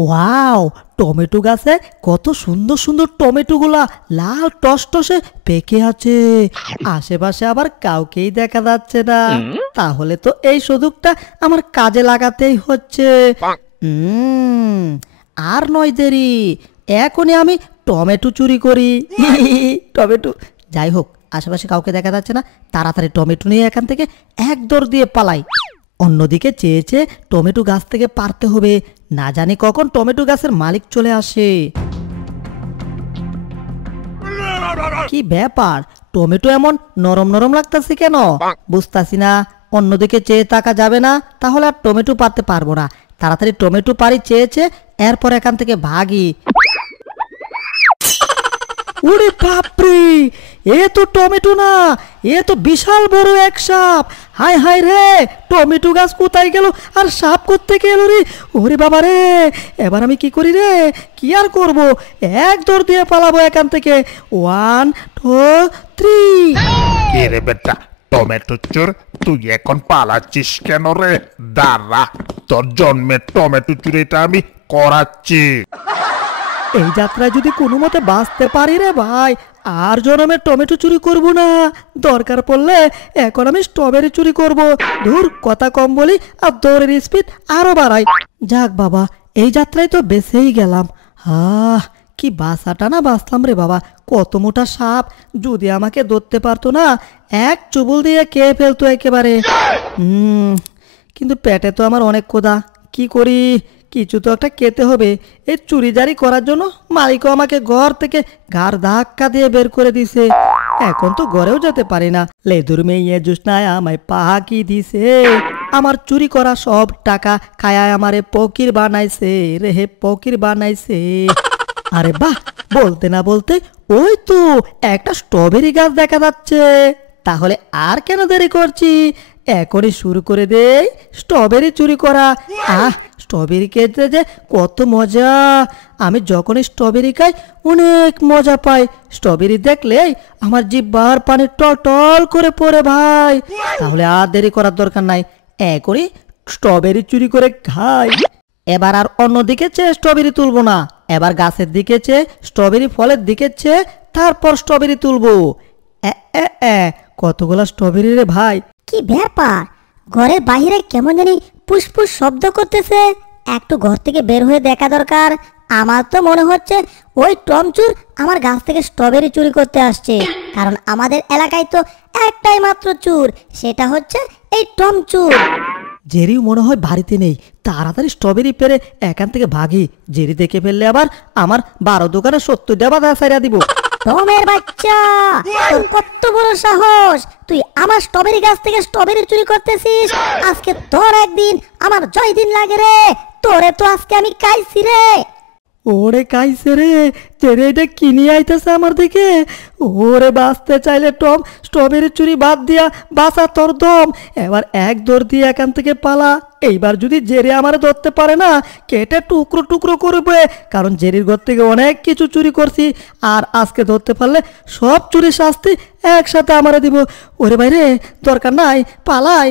Wow, tomato গাছে কত সুন্দর সুন্দর টমেটোগুলা লাল টসটসে পেকে আছে। আশেপাশে আবার কাউকেই দেখা যাচ্ছে না। তাহলে তো এই সুযোগটা আমার কাজে লাগাতেই হচ্ছে। আর নয় দেরি, এখনই আমি টমেটো চুরি করি। টমেটো, যাই হোক আশেপাশে কাউকে দেখা যাচ্ছে না, তাড়াতাড়ি টমেটো নিয়ে এখান থেকে এক দৌড় দিয়ে পালাই। অন্যদিকে চেয়ে চেয়ে টমেটো গাছ থেকে পারতে হবে, না জানি কখন টমেটো গাছের মালিক চলে আসে। কি ব্যাপার, টমেটো এমন নরম নরম লাগতেছে কেন বুঝতাছি না। অন্যদিকে চেয়ে তাকা যাবে না, তাহলে আর টমেটো পারতে পারবো না। তাড়াতাড়ি টমেটো পারি চেয়ে চেয়ে, এরপর এখান থেকে ভাগি। ওরে বাপরে, এ তো টমেটো না, এ তো বিশাল বড় এক সাপ। হাই হাই রে, টমেটো গাছ কোথায় গেল আর সাপ কোত্থেকে এলো রে? ওরে বাবা রে, এবার আমি কি করি রে? কি আর করবো, এক দৌড় দিয়ে পালাবো এখান থেকে। 1 2 3। কে রে বেটা, টমেটো চোর, তুই এখন পালাচ্ছিস কেন রে? দাঁড়া, তোর জন্মের টমেটো চুরিটা আমি করাচ্ছি। এই যাত্রায় যদি কোনো মতে বাঁচতে পারি রে ভাই, আর জন্মে টমেটো চুরি করব না। দরকার পড়লে এখন আমি স্ট্রবেরি চুরি করব। ধুর, কথা কম বলি আর দৌড়ের স্পিড আরো বাড়াই। যাক বাবা, এই যাত্রায় তো বেঁচেই গেলাম। কি বাঁচাটা না বাঁচলাম রে বাবা। কত মোটা সাপ, যদি আমাকে ধরতে পারতো না, এক চুবুল দিয়ে খেয়ে ফেলতো একেবারে। কিন্তু পেটে তো আমার অনেক ক্ষুধা, কি করি? কিছু তো একটা খেতে হবে। এই চুরিজারি করার জন্য মালিকও আমাকে ঘর থেকে ঘাড় ধাক্কা দিয়ে বের করে দিছে। এখন তো ঘরেও যেতে পারি না। লেদুর মেয়ে জুসনায় আমায় পাহাকি দিছে। আমার চুরি করা সব টাকা খায়ায় আমারে ফকির বানাইছে রে, ফকির বানাইছে। আরে বাহ, বলতে না বলতে ওই তো একটা স্ট্রবেরি গাছ দেখা যাচ্ছে। তাহলে আর কেন দেরি করছি, এখনই শুরু করে দেই স্ট্রবেরি চুরি করা। স্ট্রবেরি খেতে যে কত মজা। আমি যখনই স্ট্রবেরি খাই অনেক মজা পাই। স্ট্রবেরি দেখলেই আমার জিহ্বার পানি টলটল করে পড়ে ভাই। তাহলে আর দেরি করার দরকার নাই, এখনই স্ট্রবেরি চুরি করে খাই। এবার আর অন্যদিকে চেয়ে স্ট্রবেরি তুলবো না, এবার গাছের দিকে চেয়ে স্ট্রবেরি ফলের দিকে চেয়ে তারপর স্ট্রবেরি তুলবো। কতগুলা স্ট্রবেরি রে ভাই। কি ব্যাপার, ঘরের বাইরে কেমন জানি পুষ্পুস শব্দ করতেছে। একটু ঘর থেকে বের হয়ে দেখা দরকার। আমার তো মনে হচ্ছে ওই টমচুর আমার গাছ থেকে স্ট্রবেরি চুরি করতে আসছে। কারণ আমাদের এলাকায় তো একটাই মাত্র চুর, সেটা হচ্ছে এই টমচুর। জেরিও মনে হয় বাড়িতে নেই, তাড়াতাড়ি স্ট্রবেরি পেরে এখান থেকে ভাগি। জেরি দেখে ফেললে আবার আমার 12 দোকানে 70 টাকা সাইরা দিব। টমের বাচ্চা, তোর কত বড় সাহস, তুই আমার স্ট্রবেরি গাছ থেকে স্ট্রবেরি চুরি করতেছিস? আজকে তোর একদিন আমার জয় দিন লাগে রে। তোরে তো আজকে আমি খাইছি রে। ওরে কাইছে রে, জেরে এটা কিনে আইতেছে আমার দিকে। ওরে বাঁচতে চাইলে টম স্ট্রবেরি চুরি বাদ দিয়া বাঁচা তোর দম। এবার এক দৌড় দিয়ে এখান থেকে পালা। এইবার যদি জেরে আমারে ধরতে পারে না, কেটে টুকরো টুকরো করবে। কারণ জেরির ঘর থেকে অনেক কিছু চুরি করছি, আর আজকে ধরতে পারলে সব চুরি শাস্তি একসাথে আমারে দিব। ওরে ভাই রে, দরকার নাই, পালাই।